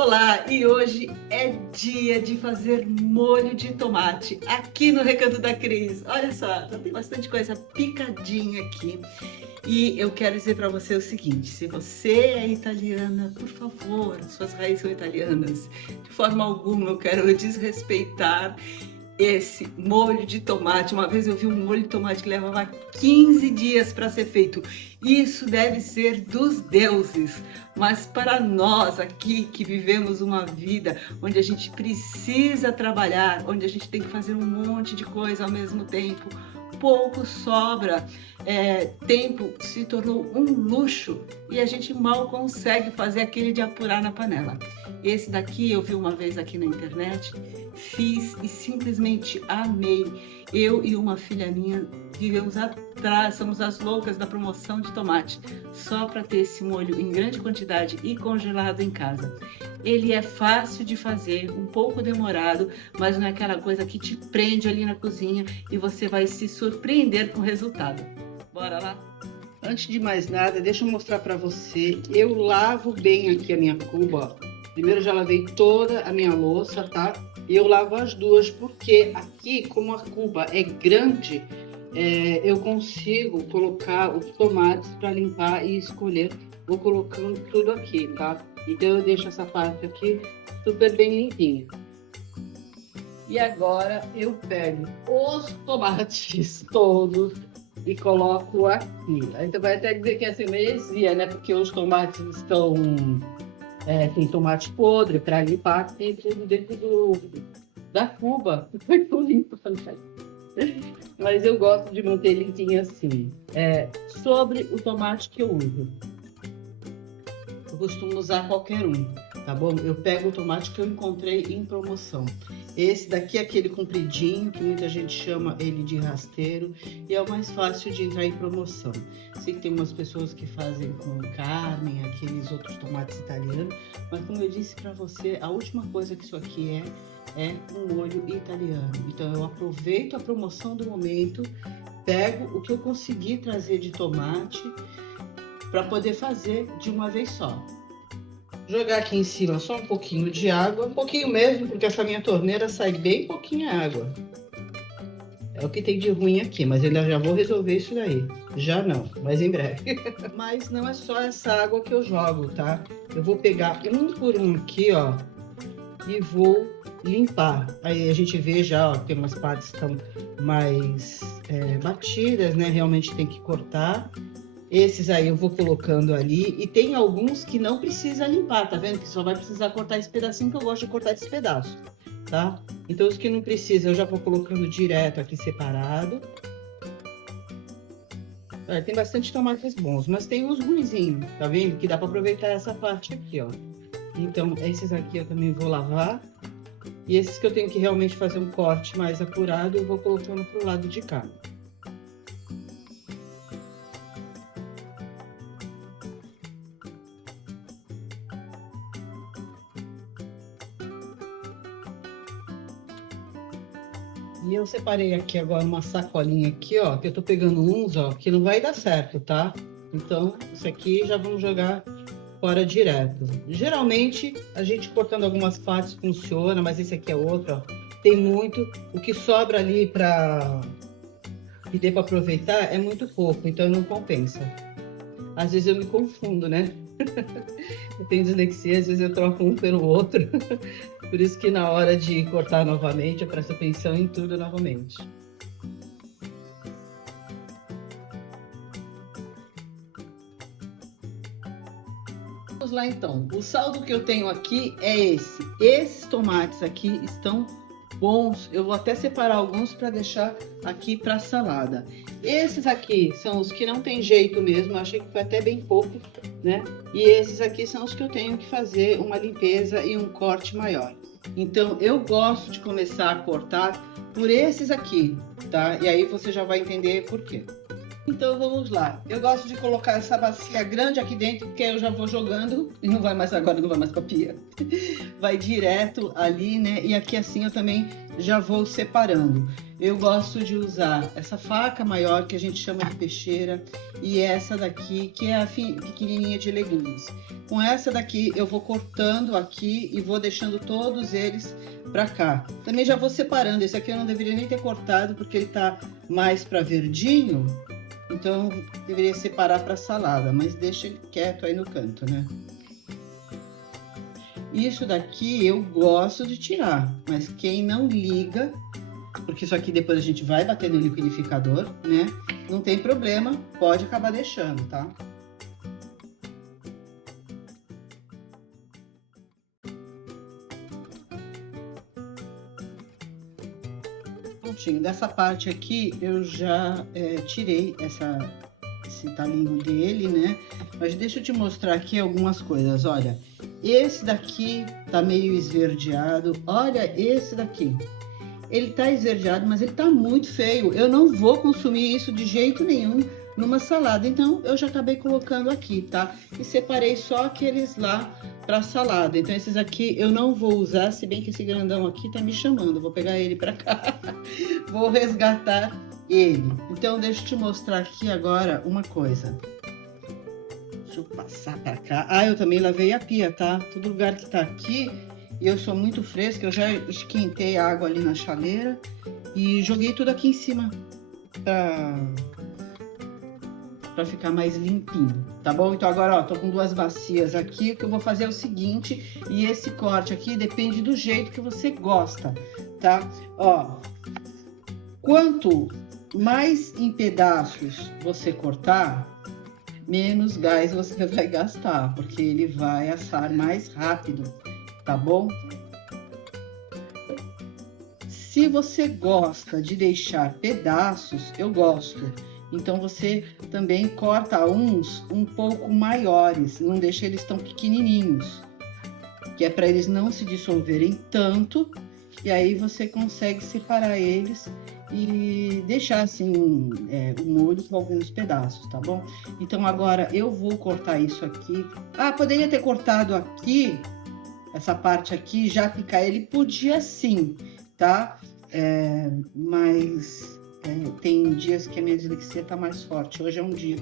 Olá, e hoje é dia de fazer molho de tomate aqui no Recanto da Cris. Olha só, já tem bastante coisa picadinha aqui. E eu quero dizer para você o seguinte, se você é italiana, por favor, suas raízes são italianas, de forma alguma eu quero desrespeitar esse molho de tomate. Uma vez eu vi um molho de tomate que levava 15 dias para ser feito. Isso deve ser dos deuses. Mas para nós aqui que vivemos uma vida onde a gente precisa trabalhar, onde a gente tem que fazer um monte de coisa ao mesmo tempo, pouco sobra. Tempo se tornou um luxo e a gente mal consegue fazer aquele de apurar na panela. Esse daqui eu vi uma vez aqui na internet, fiz e simplesmente amei. Eu e uma filha minha vivemos atrás, somos as loucas da promoção de tomate, só para ter esse molho em grande quantidade e congelado em casa. Ele é fácil de fazer, um pouco demorado, mas não é aquela coisa que te prende ali na cozinha e você vai se surpreender com o resultado. Bora lá? Antes de mais nada, deixa eu mostrar para você. Eu lavo bem aqui a minha cuba, ó. Primeiro já lavei toda a minha louça, tá? E eu lavo as duas porque aqui, como a cuba é grande, eu consigo colocar os tomates para limpar e escolher. Vou colocando tudo aqui, tá? Então eu deixo essa parte aqui super bem limpinha. E agora eu pego os tomates todos e coloco aqui. Aí você vai até dizer que essa é heresia, né? Porque os tomates estão... tem tomate podre para limpar, tem tudo dentro da cuba. Foi tudo limpo, né? Mas eu gosto de manter limpinho assim. Sobre o tomate que eu uso, eu costumo usar qualquer um, tá bom? Eu pego o tomate que eu encontrei em promoção. Esse daqui é aquele compridinho, que muita gente chama ele de rasteiro, e é o mais fácil de entrar em promoção. Sei que tem umas pessoas que fazem com carne, aqueles outros tomates italianos, mas como eu disse para você, a última coisa que isso aqui é um molho italiano. Então eu aproveito a promoção do momento, pego o que eu consegui trazer de tomate para poder fazer de uma vez só. Jogar aqui em cima só um pouquinho de água, um pouquinho mesmo, porque essa minha torneira sai bem pouquinha água. É o que tem de ruim aqui, mas ainda já vou resolver isso daí. Já não, mas em breve. Mas não é só essa água que eu jogo, tá? Eu vou pegar um por um aqui, ó, e vou limpar. Aí a gente vê já, ó, que umas partes estão mais batidas, né? Realmente tem que cortar. Esses aí eu vou colocando ali, e tem alguns que não precisa limpar, tá vendo? Que só vai precisar cortar esse pedacinho, que eu gosto de cortar esse pedaço, tá? Então os que não precisa eu já vou colocando direto aqui separado. Tem bastante tomates bons, mas tem uns ruinzinhos, tá vendo? Que dá pra aproveitar essa parte aqui, ó. Então esses aqui eu também vou lavar. E esses que eu tenho que realmente fazer um corte mais apurado, eu vou colocando pro lado de cá. E eu separei aqui agora uma sacolinha aqui, ó, que eu tô pegando uns, ó, que não vai dar certo, tá? Então, isso aqui já vamos jogar fora direto. Geralmente, a gente cortando algumas partes funciona, mas esse aqui é outro, ó. Tem muito. O que sobra ali que dê pra aproveitar é muito pouco, então não compensa. Às vezes eu me confundo, né? Eu tenho dislexia, às vezes eu troco um pelo outro. Por isso que na hora de cortar novamente, eu presto atenção em tudo novamente. Vamos lá então. O saldo que eu tenho aqui é esse. Esses tomates aqui estão bons. Eu vou até separar alguns para deixar aqui para salada. Esses aqui são os que não tem jeito mesmo. Eu achei que foi até bem pouco, né? E esses aqui são os que eu tenho que fazer uma limpeza e um corte maior. Então eu gosto de começar a cortar por esses aqui, tá? E aí você já vai entender por quê. Então vamos lá. Eu gosto de colocar essa bacia grande aqui dentro, porque eu já vou jogando e não vai mais agora, não vai mais pra pia. Vai direto ali, né? E aqui assim eu também já vou separando. Eu gosto de usar essa faca maior que a gente chama de peixeira e essa daqui que é a pequenininha de legumes. Com essa daqui eu vou cortando aqui e vou deixando todos eles pra cá. Também já vou separando. Esse aqui eu não deveria nem ter cortado porque ele tá mais pra verdinho. Então, deveria separar para salada, mas deixa ele quieto aí no canto, né? Isso daqui eu gosto de tirar, mas quem não liga, porque isso aqui depois a gente vai bater no liquidificador, né? Não tem problema, pode acabar deixando, tá? Prontinho, dessa parte aqui eu já tirei esse talinho dele, né? Mas deixa eu te mostrar aqui algumas coisas, olha. Esse daqui tá meio esverdeado, olha esse daqui. Ele tá esverdeado, mas ele tá muito feio. Eu não vou consumir isso de jeito nenhum numa salada, então eu já acabei colocando aqui, tá? E separei só aqueles lá para salada. Então esses aqui eu não vou usar, se bem que esse grandão aqui tá me chamando. Vou pegar ele para cá. Vou resgatar ele. Então deixa eu te mostrar aqui agora uma coisa. Deixa eu passar para cá. Ah, eu também lavei a pia, tá? Todo lugar que tá aqui, eu sou muito fresca, eu já esquentei a água ali na chaleira e joguei tudo aqui em cima para ficar mais limpinho, tá bom? Então agora, ó, tô com duas bacias aqui, o que eu vou fazer é o seguinte, e esse corte aqui depende do jeito que você gosta, tá? Ó, quanto mais em pedaços você cortar, menos gás você vai gastar, porque ele vai assar mais rápido, tá bom? Se você gosta de deixar pedaços, eu gosto. Então você também corta uns um pouco maiores, não deixa eles tão pequenininhos, que é para eles não se dissolverem tanto, e aí você consegue separar eles e deixar assim o molho com alguns pedaços, tá bom? Então agora eu vou cortar isso aqui. Ah, poderia ter cortado aqui, essa parte aqui, já picar ele, podia sim, tá? Mas tem dias que a minha dislexia tá mais forte. Hoje é um dia.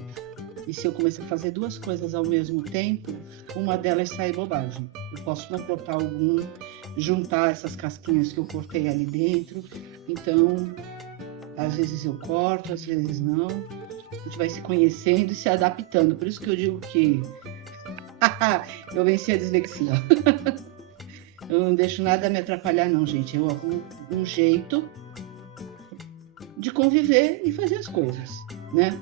E se eu começar a fazer duas coisas ao mesmo tempo, uma delas sai bobagem. Eu posso não cortar algum, juntar essas casquinhas que eu cortei ali dentro. Então, às vezes eu corto, às vezes não. A gente vai se conhecendo e se adaptando. Por isso que eu digo que eu venci a dislexia. Eu não deixo nada me atrapalhar não, gente. Eu arrumo um jeito de conviver e fazer as coisas, né?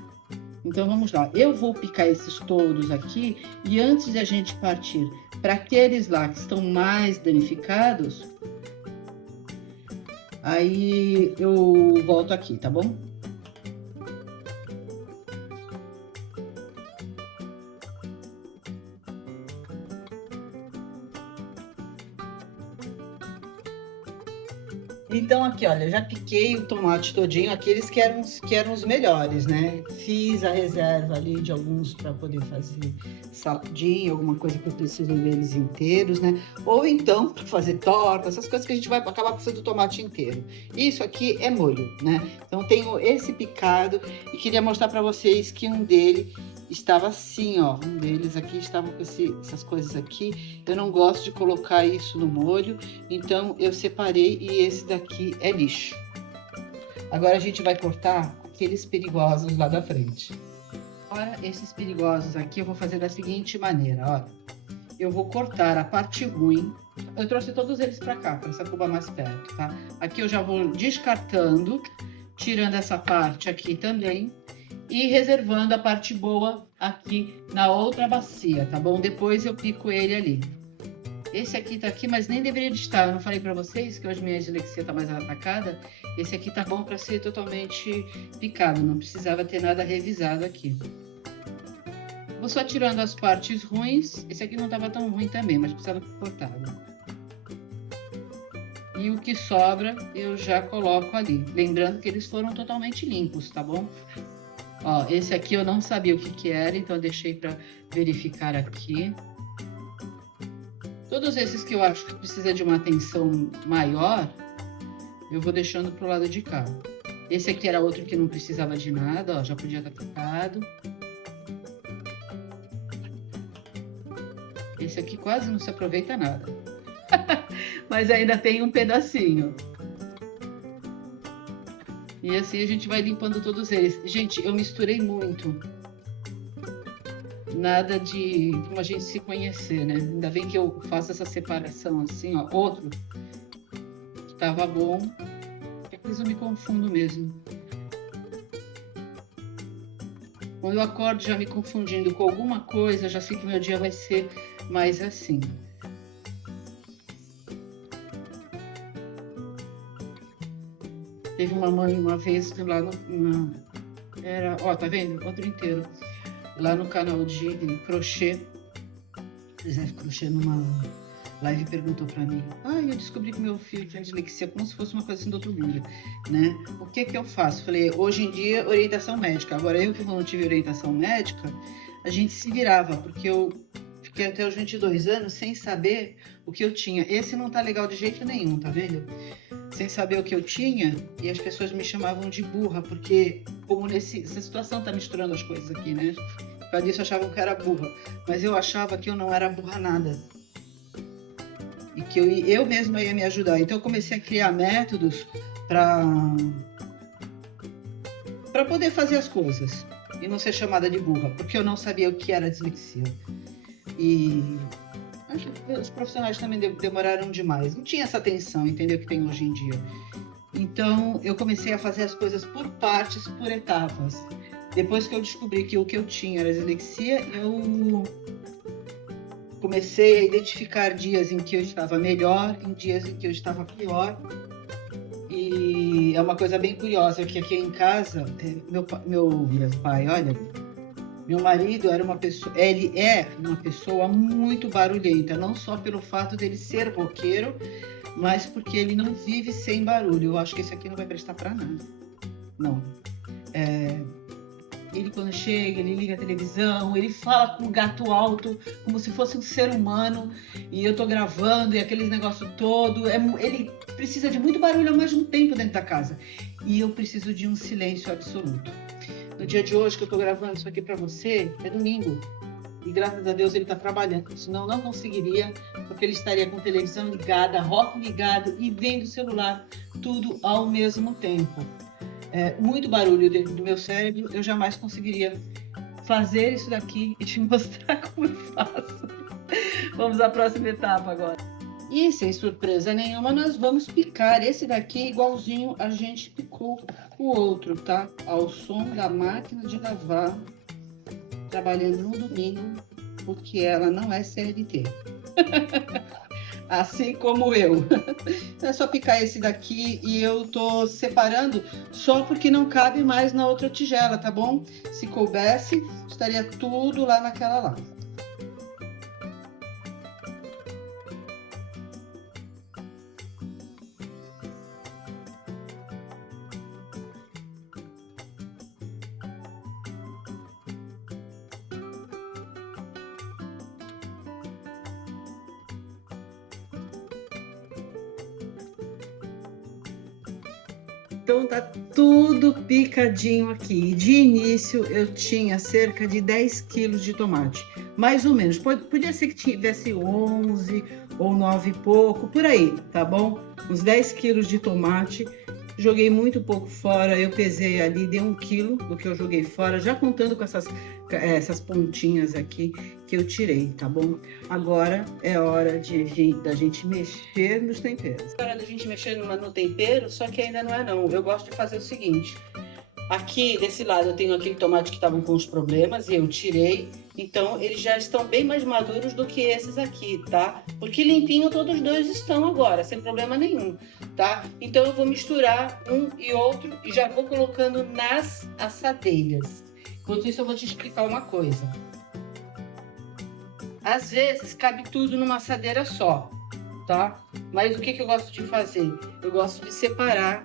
Então vamos lá. Eu vou picar esses todos aqui e antes de a gente partir para aqueles lá que estão mais danificados, aí eu volto aqui, tá bom? Então aqui, olha, já piquei o tomate todinho, aqueles que eram os melhores, né? Fiz a reserva ali de alguns para poder fazer saladinha, alguma coisa que eu preciso deles inteiros, né? Ou então para fazer torta, essas coisas que a gente vai acabar precisando do tomate inteiro. Isso aqui é molho, né? Então tenho esse picado e queria mostrar para vocês que um dele estava assim, ó, um deles aqui estava com essas coisas aqui. Eu não gosto de colocar isso no molho, então eu separei e esse daqui é lixo. Agora a gente vai cortar aqueles perigosos lá da frente. Agora, esses perigosos aqui eu vou fazer da seguinte maneira, ó. Eu vou cortar a parte ruim. Eu trouxe todos eles para cá, para essa cuba mais perto, tá? Aqui eu já vou descartando, tirando essa parte aqui também. E reservando a parte boa aqui na outra bacia, tá bom? Depois eu pico ele ali. Esse aqui tá aqui, mas nem deveria de estar. Eu não falei pra vocês que hoje minha dislexia tá mais atacada. Esse aqui tá bom pra ser totalmente picado, não precisava ter nada revisado aqui. Vou só tirando as partes ruins. Esse aqui não tava tão ruim também, mas precisava ser cortado. E o que sobra eu já coloco ali. Lembrando que eles foram totalmente limpos, tá bom? Ó, esse aqui eu não sabia o que que era, então eu deixei para verificar aqui. Todos esses que eu acho que precisa de uma atenção maior, eu vou deixando pro lado de cá. Esse aqui era outro que não precisava de nada, ó, já podia estar trocado. Esse aqui quase não se aproveita nada. Mas ainda tem um pedacinho. E assim a gente vai limpando todos eles. Gente, eu misturei muito. Nada de como a gente se conhecer, né? Ainda bem que eu faço essa separação assim, ó. Outro que tava bom. Depois eu me confundo mesmo. Quando eu acordo já me confundindo com alguma coisa, já sei que meu dia vai ser mais assim. Teve uma mãe uma vez lá no... Era, ó, tá vendo? Outro inteiro. Lá no canal de crochê. Zé Crochê numa live perguntou pra mim. Eu descobri que meu filho tinha dislexia, como se fosse uma coisa assim do outro mundo, né? O que que eu faço? Falei, hoje em dia, orientação médica. Agora, eu que não tive orientação médica, a gente se virava, porque eu fiquei até os 22 anos sem saber o que eu tinha. Esse não tá legal de jeito nenhum, tá vendo? Sem saber o que eu tinha, e as pessoas me chamavam de burra, porque como essa situação tá misturando as coisas aqui, né? Por causa disso achavam que eu era burra, mas eu achava que eu não era burra nada. E que eu mesma ia me ajudar. Então eu comecei a criar métodos para poder fazer as coisas e não ser chamada de burra, porque eu não sabia o que era dislexia. E acho que os profissionais também demoraram demais. Não tinha essa atenção, entendeu? Que tem hoje em dia. Então, eu comecei a fazer as coisas por partes, por etapas. Depois que eu descobri que o que eu tinha era dislexia, eu comecei a identificar dias em que eu estava melhor, em dias em que eu estava pior. E é uma coisa bem curiosa, que aqui em casa, meu pai, olha... Meu marido era uma pessoa, ele é uma pessoa muito barulhenta, não só pelo fato dele ser roqueiro, mas porque ele não vive sem barulho. Eu acho que esse aqui não vai prestar para nada. Não. Ele quando chega, ele liga a televisão, ele fala com o gato alto, como se fosse um ser humano, e eu tô gravando, e aqueles negócio todo. Ele precisa de muito barulho ao mesmo tempo dentro da casa. E eu preciso de um silêncio absoluto. No dia de hoje que eu tô gravando isso aqui para você, é domingo. E graças a Deus ele tá trabalhando. Senão não conseguiria, porque ele estaria com televisão ligada, rock ligado e vendo o celular, tudo ao mesmo tempo. Muito barulho dentro do meu cérebro, eu jamais conseguiria fazer isso daqui e te mostrar como eu faço. Vamos à próxima etapa agora. E sem surpresa nenhuma, nós vamos picar esse daqui igualzinho a gente picou o outro, tá? Ao som da máquina de lavar, trabalhando no domingo, porque ela não é CLT. Assim como eu. É só picar esse daqui e eu tô separando só porque não cabe mais na outra tigela, tá bom? Se coubesse, estaria tudo lá naquela lá. Então tá tudo picadinho aqui. De início eu tinha cerca de 10 quilos de tomate, mais ou menos. Podia ser que tivesse 11 ou 9 e pouco, por aí, tá bom? Uns 10 quilos de tomate. Joguei muito pouco fora, eu pesei ali, deu 1 quilo do que eu joguei fora, já contando com essas pontinhas aqui que eu tirei, tá bom? Agora é hora da gente mexer nos temperos. É hora da gente mexer no tempero, só que ainda não é não. Eu gosto de fazer o seguinte, aqui desse lado eu tenho aquele tomate que estavam com os problemas e eu tirei. Então, eles já estão bem mais maduros do que esses aqui, tá? Porque limpinho todos dois estão agora, sem problema nenhum, tá? Então, eu vou misturar um e outro e já vou colocando nas assadeiras. Enquanto isso, eu vou te explicar uma coisa. Às vezes, cabe tudo numa assadeira só, tá? Mas o que eu gosto de fazer? Eu gosto de separar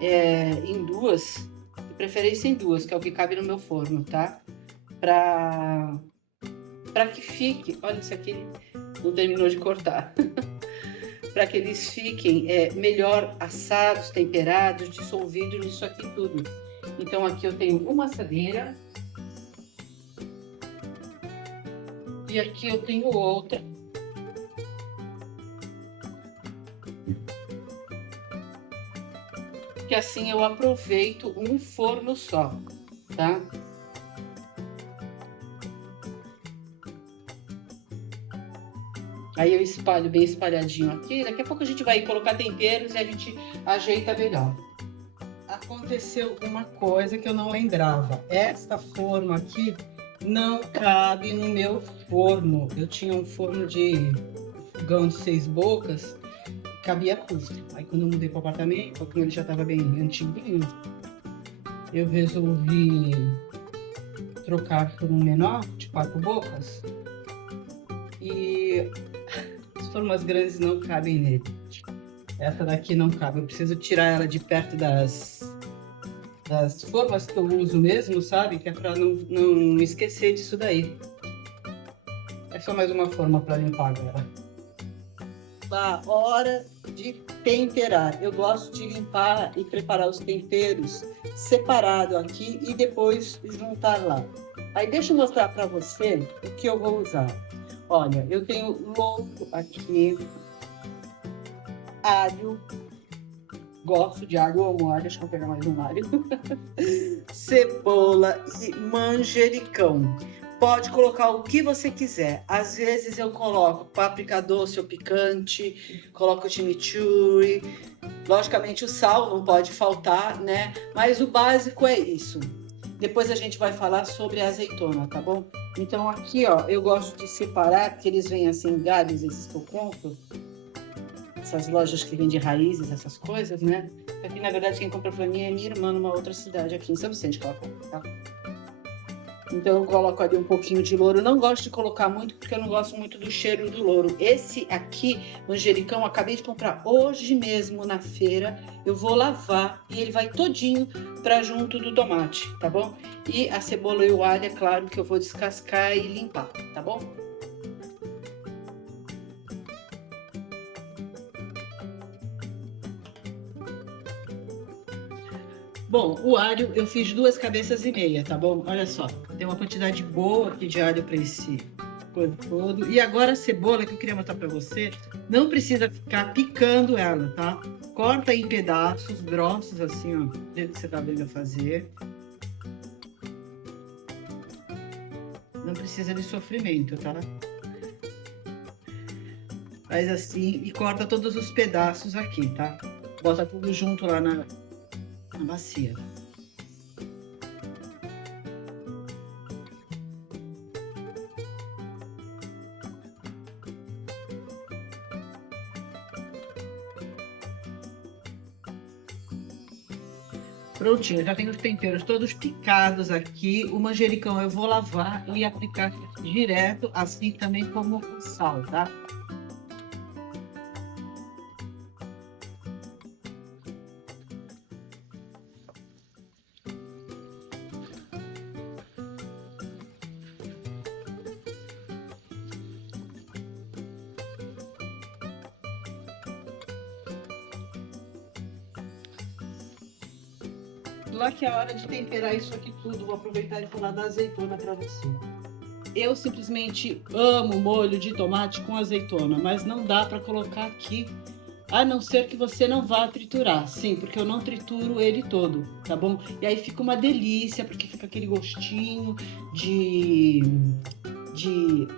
em duas, preferência em duas, que é o que cabe no meu forno, tá? Pra que fique, olha, isso aqui não terminou de cortar. Para que eles fiquem melhor assados, temperados, dissolvidos nisso aqui tudo. Então aqui eu tenho uma assadeira. E aqui eu tenho outra. Que assim eu aproveito um forno só, tá? Aí eu espalho bem espalhadinho aqui. Daqui a pouco a gente vai colocar temperos e a gente ajeita melhor. Aconteceu uma coisa que eu não lembrava. Esta forma aqui não cabe no meu forno. Eu tinha um forno de fogão de 6 bocas, cabia tudo. Aí quando eu mudei para o apartamento, como ele já estava bem antiguinho, eu resolvi trocar por um menor, de 4 bocas. E as formas grandes não cabem nele. Essa daqui não cabe. Eu preciso tirar ela de perto das formas que eu uso mesmo, sabe? Que é para não esquecer disso daí. É só mais uma forma para limpar agora. A hora de temperar. Eu gosto de limpar e preparar os temperos separado aqui e depois juntar lá. Aí deixa eu mostrar para você o que eu vou usar. Olha, eu tenho louro aqui, alho, gosto de alho, amo alho, acho que vou pegar mais um alho, cebola e manjericão. Pode colocar o que você quiser. Às vezes eu coloco páprica doce ou picante, coloco chimichurri. Logicamente o sal não pode faltar, né? Mas o básico é isso. Depois a gente vai falar sobre a azeitona, tá bom? Então aqui, ó, eu gosto de separar, porque eles vêm assim, galhos, esses que eu compro. Essas lojas que vendem raízes, essas coisas, né? Aqui, na verdade, quem compra pra mim é minha irmã numa outra cidade aqui em São Vicente, que ela compra, tá? Então eu coloco ali um pouquinho de louro. Não gosto de colocar muito, porque eu não gosto muito do cheiro do louro. Esse aqui, manjericão, acabei de comprar hoje mesmo na feira. Eu vou lavar e ele vai todinho pra junto do tomate, tá bom? E a cebola e o alho, é claro que eu vou descascar e limpar, tá bom? Bom, o alho eu fiz 2,5 cabeças, tá bom? Olha só, tem uma quantidade boa aqui de alho para esse coisa todo. E agora a cebola que eu queria mostrar para você, não precisa ficar picando ela, tá? Corta em pedaços grossos assim, ó, do jeito que você tá vendo eu fazer. Não precisa de sofrimento, tá? Faz assim e corta todos os pedaços aqui, tá? Bota tudo junto lá na bacia. Prontinho, já tenho os temperos todos picados aqui. O manjericão eu vou lavar e aplicar direto, assim também como o sal, tá? Lá que é a hora de temperar isso aqui tudo, vou aproveitar e falar da azeitona para você. Eu simplesmente amo molho de tomate com azeitona, mas não dá para colocar aqui, a não ser que você não vá triturar. Sim, porque eu não trituro ele todo, tá bom? E aí fica uma delícia, porque fica aquele gostinho de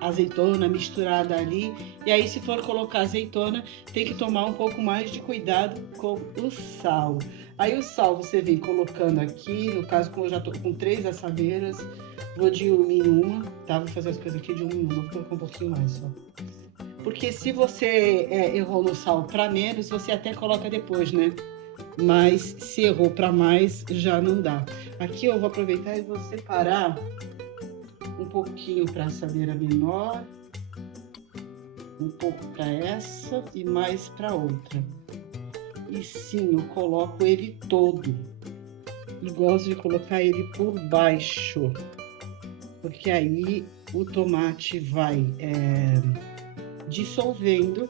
azeitona misturada ali. E aí, se for colocar azeitona, tem que tomar um pouco mais de cuidado com o sal. Aí o sal você vem colocando aqui, no caso, como eu já tô com 3 assadeiras, vou de uma em uma, tá? Vou fazer as coisas aqui de uma em uma, vou colocar um pouquinho mais só. Porque se você errou no sal para menos, você até coloca depois, né? Mas se errou para mais, já não dá. Aqui eu vou aproveitar e vou separar um pouquinho para a assadeira menor, um pouco para essa e mais para outra. E sim, eu coloco ele todo. e gosto de colocar ele por baixo, porque aí o tomate vai dissolvendo,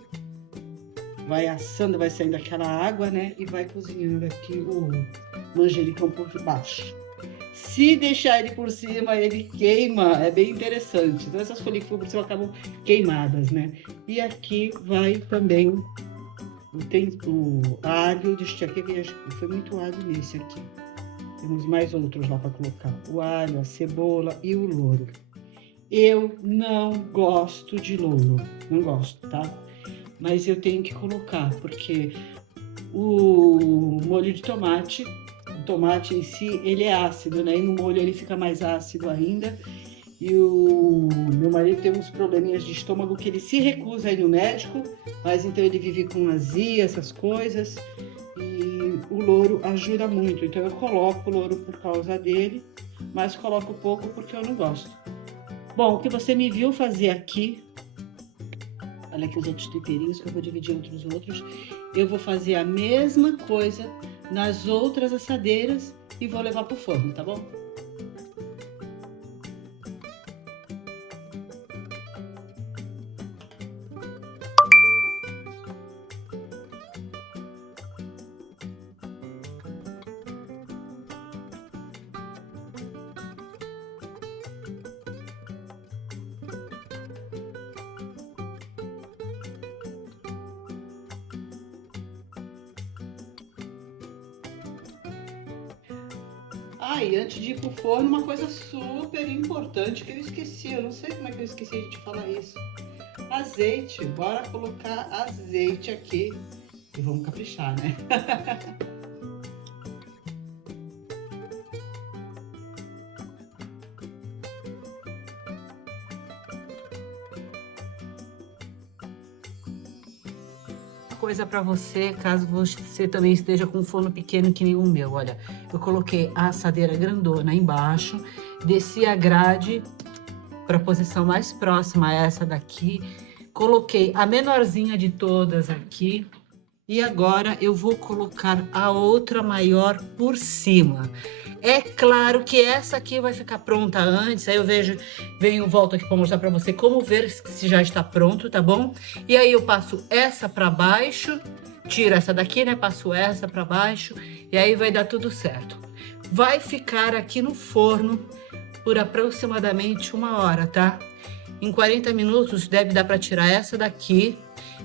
vai assando, vai saindo aquela água, né? E vai cozinhando aqui o manjericão por baixo. Se deixar ele por cima, ele queima, é bem interessante. Então essas folhas que for por cima acabam queimadas, né? E aqui vai também o alho, deixa eu ver aqui, acho que foi muito alho nesse aqui. Temos mais outros lá para colocar. O alho, a cebola e o louro. Eu não gosto de louro, não gosto, tá? Mas eu tenho que colocar, porque o molho de tomate, o tomate em si, ele é ácido, né? E no molho ele fica mais ácido ainda. E o meu marido tem uns probleminhas de estômago que ele se recusa a ir no médico, mas então ele vive com azia, essas coisas. E o louro ajuda muito, então eu coloco o louro por causa dele, mas coloco pouco porque eu não gosto. Bom, o que você me viu fazer aqui, olha aqui os outros temperinhos que eu vou dividir entre os outros, eu vou fazer a mesma coisa nas outras assadeiras e vou levar pro forno, tá bom? Ah, e antes de ir pro forno, uma coisa super importante que eu esqueci. Eu não sei como é que eu esqueci de te falar isso. Azeite. Bora colocar azeite aqui. E vamos caprichar, né? Coisa para você, caso você também esteja com um forno pequeno que nem o meu. Olha, eu coloquei a assadeira grandona embaixo, desci a grade para a posição mais próxima a essa daqui, coloquei a menorzinha de todas aqui e agora eu vou colocar a outra maior por cima. É claro que essa aqui vai ficar pronta antes, aí eu volto aqui para mostrar para você como ver se já está pronto, tá bom? E aí eu passo essa para baixo, tiro essa daqui, né? Passo essa para baixo e aí vai dar tudo certo. Vai ficar aqui no forno por aproximadamente 1 hora, tá? Em 40 minutos deve dar para tirar essa daqui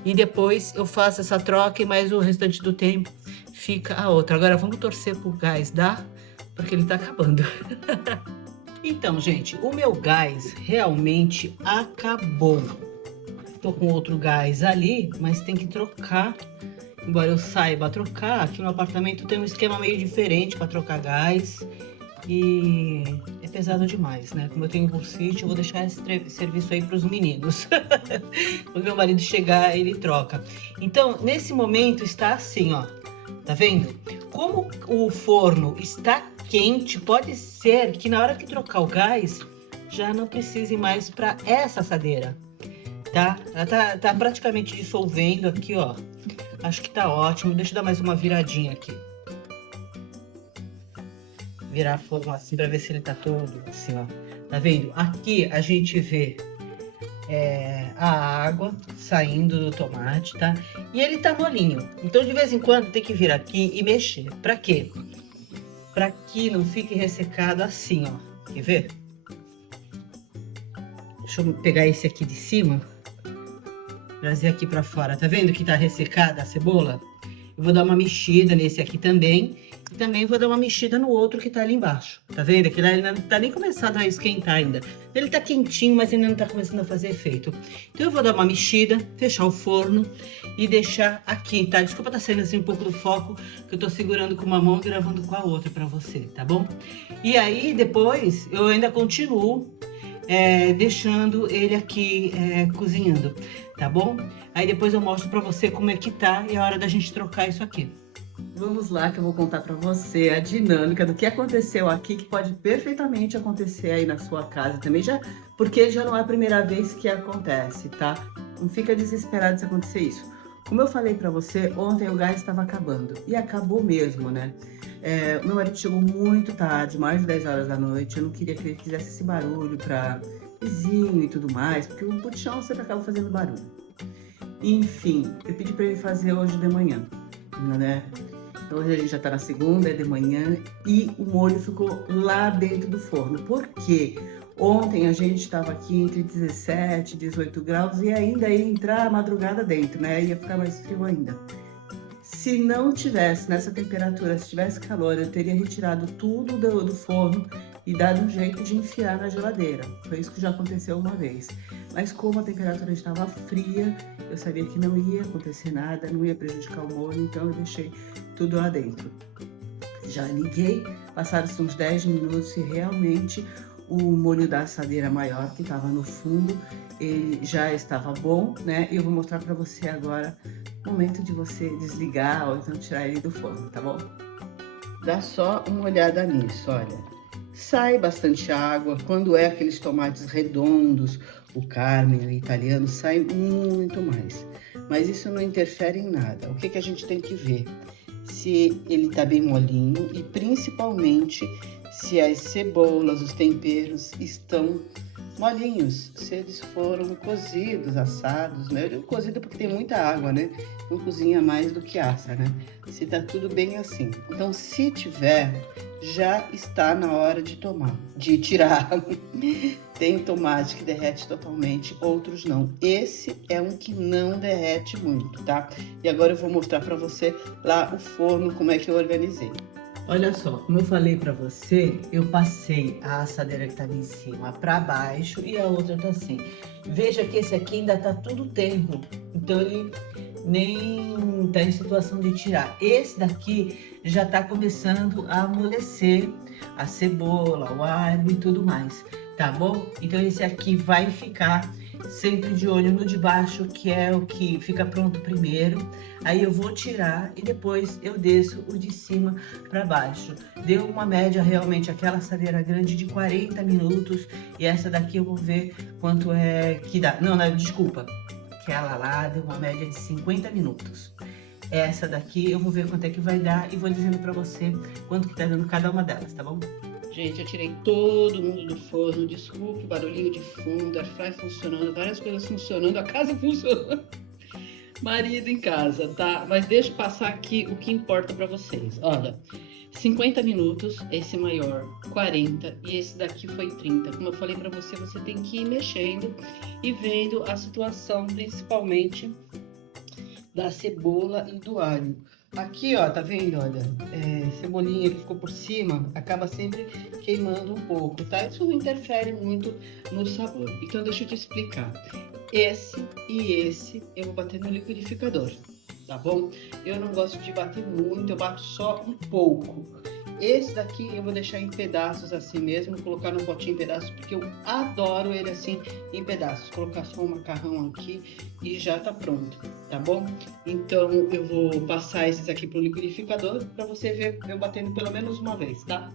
e depois eu faço essa troca e mais o restante do tempo fica a outra. Agora vamos torcer pro gás dar, porque ele tá acabando. Então, gente, o meu gás realmente acabou. Tô com outro gás ali, mas tem que trocar. Embora eu saiba trocar, aqui no apartamento tem um esquema meio diferente para trocar gás. E é pesado demais, né? Como eu tenho bursite, eu vou deixar esse serviço aí para os meninos. Quando meu marido chegar, ele troca. Então, nesse momento está assim, ó. Tá vendo? Como o forno está quente, pode ser que na hora que trocar o gás, já não precise mais para essa assadeira, tá? Ela tá praticamente dissolvendo aqui, ó. Acho que tá ótimo. Deixa eu dar mais uma viradinha aqui. Virar fogo assim para ver se ele tá todo assim, ó. Tá vendo? Aqui a gente vê a água saindo do tomate, tá? E ele tá molinho. Então, de vez em quando, tem que vir aqui e mexer. Pra quê? Pra que não fique ressecado assim, ó. Quer ver? Deixa eu pegar esse aqui de cima. Trazer aqui pra fora. Tá vendo que tá ressecada a cebola? Eu vou dar uma mexida nesse aqui também. E também vou dar uma mexida no outro que tá ali embaixo. Tá vendo? Aquele ele não tá nem começado a esquentar ainda. Ele tá quentinho, mas ainda não tá começando a fazer efeito. Então eu vou dar uma mexida, fechar o forno e deixar aqui, tá? Desculpa tá saindo assim um pouco do foco, que eu tô segurando com uma mão e gravando com a outra pra você, tá bom? E aí depois eu ainda continuo deixando ele aqui cozinhando, tá bom? Aí depois eu mostro pra você como é que tá e é hora da gente trocar isso aqui. Vamos lá que eu vou contar pra você a dinâmica do que aconteceu aqui, que pode perfeitamente acontecer aí na sua casa também, porque já não é a primeira vez que acontece, tá? Não fica desesperado se acontecer isso. Como eu falei pra você, ontem o gás estava acabando, e acabou mesmo, né? Meu marido chegou muito tarde, mais de 10 horas da noite. Eu não queria que ele fizesse esse barulho para vizinho e tudo mais, porque o botijão sempre acaba fazendo barulho. Enfim, eu pedi para ele fazer hoje de manhã, né? Então, hoje a gente já tá na segunda, é de manhã, e o molho ficou lá dentro do forno. Por quê? Ontem a gente estava aqui entre 17 e 18 graus e ainda ia entrar a madrugada dentro, né? Ia ficar mais frio ainda. Se não tivesse nessa temperatura, se tivesse calor, eu teria retirado tudo do forno e dado um jeito de enfiar na geladeira. Foi isso que já aconteceu uma vez. Mas como a temperatura estava fria, eu sabia que não ia acontecer nada, não ia prejudicar o molho, então eu deixei tudo lá dentro. Já liguei, passaram-se uns 10 minutos e realmente o molho da assadeira maior que estava no fundo, ele já estava bom, né? Eu vou mostrar para você agora o momento de você desligar ou então tirar ele do forno, tá bom? Dá só uma olhada nisso, olha. Sai bastante água, quando é aqueles tomates redondos, o Carmen, o italiano, sai muito mais. Mas isso não interfere em nada. O que que a gente tem que ver? Se ele tá bem molinho e principalmente se as cebolas, os temperos estão molinhos, se eles foram cozidos, assados, né? Eu digo cozido porque tem muita água, né? Não cozinha mais do que assa, né? Se tá tudo bem assim. Então, se tiver, já está na hora de tirar. Tem tomate que derrete totalmente, outros não. Esse é um que não derrete muito, tá? E agora eu vou mostrar para você lá o forno, como é que eu organizei. Olha só, como eu falei pra você, eu passei a assadeira que tava em cima pra baixo e a outra tá assim. Veja que esse aqui ainda tá tudo tenro, então ele nem tá em situação de tirar. Esse daqui já tá começando a amolecer a cebola, o alho e tudo mais, tá bom? Então esse aqui vai ficar sempre de olho no de baixo, que é o que fica pronto primeiro. Aí eu vou tirar e depois eu desço o de cima para baixo. Deu uma média realmente, aquela assadeira grande de 40 minutos e essa daqui eu vou ver quanto é que dá. Não, desculpa, aquela lá deu uma média de 50 minutos. Essa daqui eu vou ver quanto é que vai dar e vou dizendo para você quanto que tá dando cada uma delas, tá bom? Gente, eu tirei todo mundo do forno, desculpe o barulhinho de fundo, a airfryer funcionando, várias coisas funcionando, a casa funcionando. Marido em casa, tá? Mas deixa eu passar aqui o que importa pra vocês. Olha, 50 minutos, esse maior, 40 e esse daqui foi 30. Como eu falei pra você, você tem que ir mexendo e vendo a situação, principalmente da cebola e do alho. Aqui, ó, tá vendo, olha, cebolinha que ficou por cima, acaba sempre queimando um pouco, tá? Isso não interfere muito no sabor. Então, deixa eu te explicar. Esse e esse eu vou bater no liquidificador, tá bom? Eu não gosto de bater muito, eu bato só um pouco. Esse daqui eu vou deixar em pedaços assim mesmo, colocar num potinho em pedaços, porque eu adoro ele assim em pedaços. Colocar só um macarrão aqui e já tá pronto, tá bom? Então eu vou passar esses aqui pro liquidificador para você ver eu batendo pelo menos uma vez, tá?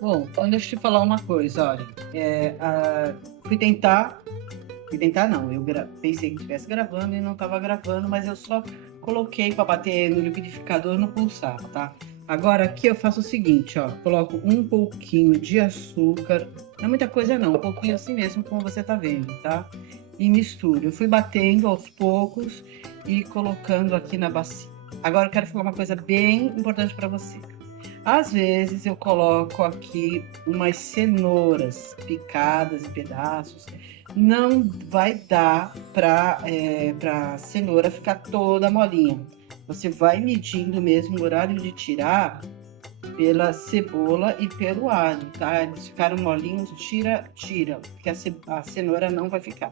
Bom, então deixa eu te falar uma coisa, olha, fui tentar não, eu pensei que estivesse gravando e não estava gravando, mas eu só coloquei para bater no liquidificador no pulsar, tá? Agora aqui eu faço o seguinte, ó, coloco um pouquinho de açúcar, não é muita coisa não, um pouquinho assim mesmo, como você tá vendo, tá? E misturo, eu fui batendo aos poucos e colocando aqui na bacia. Agora eu quero falar uma coisa bem importante para você. Às vezes eu coloco aqui umas cenouras picadas em pedaços. Não vai dar para a cenoura ficar toda molinha. Você vai medindo mesmo o horário de tirar pela cebola e pelo alho, tá? Eles ficaram molinhos, tira, porque a cenoura não vai ficar.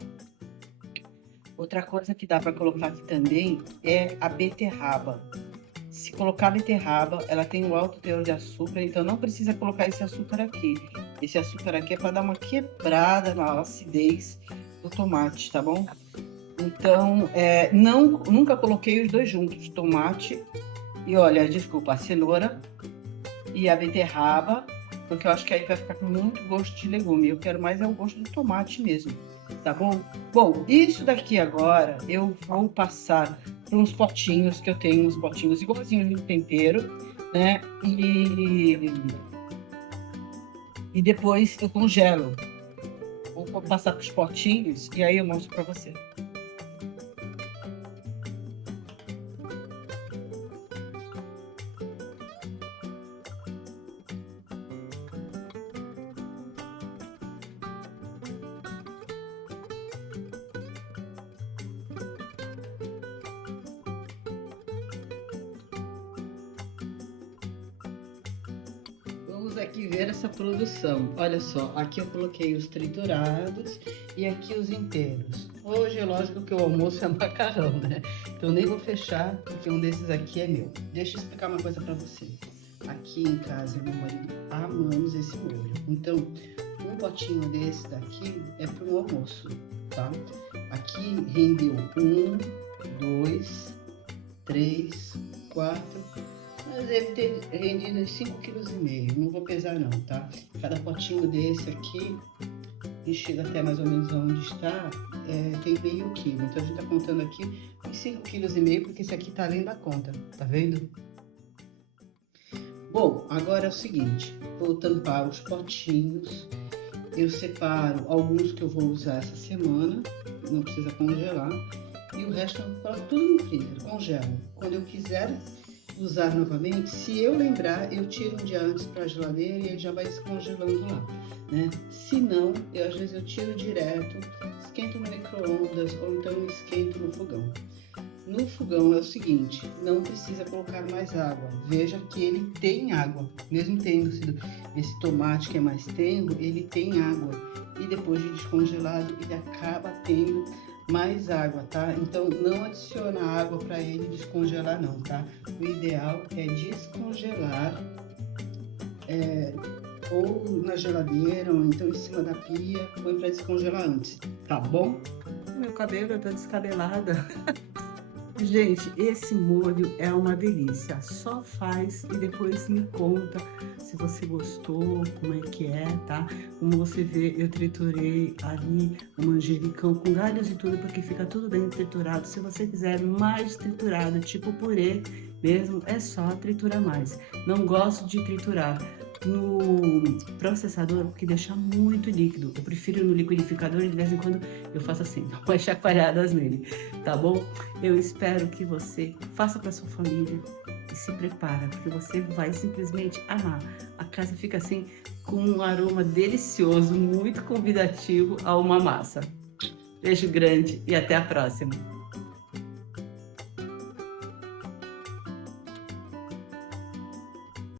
Outra coisa que dá para colocar aqui também é a beterraba. Se colocar beterraba, ela tem um alto teor de açúcar, então não precisa colocar esse açúcar aqui. Esse açúcar aqui é para dar uma quebrada na acidez do tomate, tá bom? Então, nunca coloquei os dois juntos, tomate e, olha, desculpa, a cenoura e a beterraba, porque eu acho que aí vai ficar com muito gosto de legume. Eu quero mais o gosto do tomate mesmo, tá bom? Bom, isso daqui agora eu vou passar para uns potinhos que eu tenho, uns potinhos igualzinhos de tempero, né? E depois eu congelo. Vou passar para os potinhos e aí eu mostro para você. Vamos aqui ver essa produção. Olha só, aqui eu coloquei os triturados e aqui os inteiros. Hoje é lógico que o almoço é macarrão, né? Então nem vou fechar, porque um desses aqui é meu. Deixa eu explicar uma coisa pra você. Aqui em casa, meu marido, amamos esse molho. Então, um potinho desse daqui é para o almoço, tá? Aqui rendeu 1, 2, 3, 4... Mas deve ter rendido uns 5,5 kg, não vou pesar não, tá? Cada potinho desse aqui, e chega até mais ou menos onde está, tem meio quilo. Então a gente tá contando aqui uns 5,5 kg, porque esse aqui tá além da conta, tá vendo? Bom, agora é o seguinte, vou tampar os potinhos, eu separo alguns que eu vou usar essa semana, não precisa congelar, e o resto eu coloco tudo no freezer, congelo. Quando eu quiser usar novamente, se eu lembrar, eu tiro um dia antes para a geladeira e ele já vai descongelando lá, né? Se não, às vezes eu tiro direto, esquento no micro-ondas ou então esquento no fogão. No fogão é o seguinte, não precisa colocar mais água. Veja que ele tem água, mesmo tendo sido esse tomate que é mais tenro, ele tem água. E depois de descongelado, ele acaba tendo mais água, tá? Então não adiciona água para ele descongelar não, tá? O ideal é descongelar ou na geladeira ou então em cima da pia, põe para descongelar antes, tá bom? Meu cabelo tá descabelada. Gente, esse molho é uma delícia. Só faz e depois me conta se você gostou, como é que é, tá? Como você vê, eu triturei ali o manjericão com galhos e tudo, porque fica tudo bem triturado. Se você quiser mais triturado, tipo purê mesmo, é só triturar mais. Não gosto de triturar no processador, porque deixa muito líquido. Eu prefiro no liquidificador e de vez em quando eu faço assim, dá umas chacoalhadas nele, tá bom? Eu espero que você faça para sua família e se prepara, porque você vai simplesmente amar. A casa fica assim com um aroma delicioso, muito convidativo a uma massa. Beijo grande e até a próxima!